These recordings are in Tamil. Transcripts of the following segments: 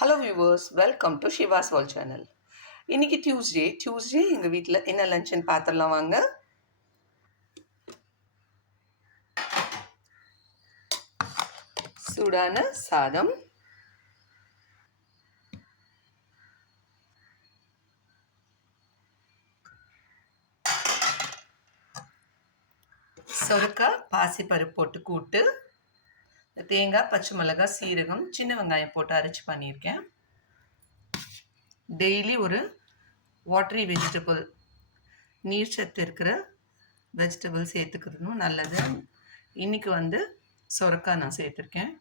Hello viewers, welcome to Shiva's world channel. இன்னைக்கு டியூஸ்டே எங்கள் வீட்டில் என்ன லஞ்சுன்னு பார்த்துடலாம் வாங்க. சூடான சாதம், சொரக்காய் பாசிப்பருப்பு போட்டு கூட்டு, தேங்காய், பச்சை மிளகாய், சீரகம், சின்ன வெங்காயம் போட்டு அரைச்சி பண்ணியிருக்கேன். டெய்லி ஒரு வாட்டரி வெஜிடபிள், நீர் சத்து இருக்கிற வெஜிடபிள் சேர்த்துக்கிறதும் நல்லது. இன்றைக்கி சொரக்காய் நான் சேர்த்துருக்கேன்.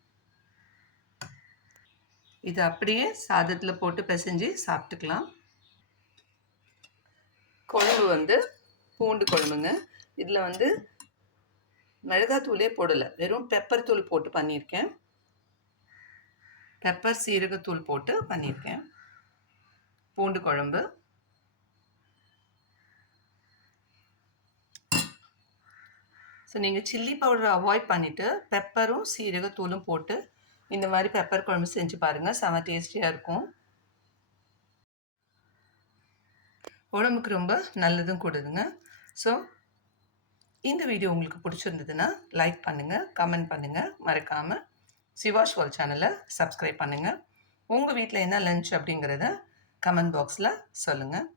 இது அப்படியே சாதத்தில் போட்டு பிசைஞ்சு சாப்பிட்டுக்கலாம். குழம்பு பூண்டு குழம்புங்க. இதில் மிளகாத்தூளே போடலை, வெறும் பெப்பர் தூள் போட்டு பண்ணியிருக்கேன். பெப்பர் சீரகத்தூள் போட்டு பண்ணியிருக்கேன் பூண்டு குழம்பு. ஸோ நீங்கள் சில்லி பவுடரை அவாய்ட் பண்ணிவிட்டு பெப்பரும் சீரகத்தூளும் போட்டு இந்த மாதிரி பெப்பர் குழம்பு செஞ்சு பாருங்கள், செம டேஸ்டியாக இருக்கும். உடம்புக்கு ரொம்ப நல்லதும் கூடுதுங்க. ஸோ இந்த வீடியோ உங்களுக்கு பிடிச்சிருந்ததுன்னா லைக் பண்ணுங்கள், கமெண்ட் பண்ணுங்கள், மறக்காமல் ஷிவாஸ் வேர்ல்ட் சேனலை சப்ஸ்கிரைப் பண்ணுங்கள். உங்கள் வீட்டில் என்ன லஞ்ச் அப்படிங்கிறத கமெண்ட் பாக்ஸில் சொல்லுங்கள்.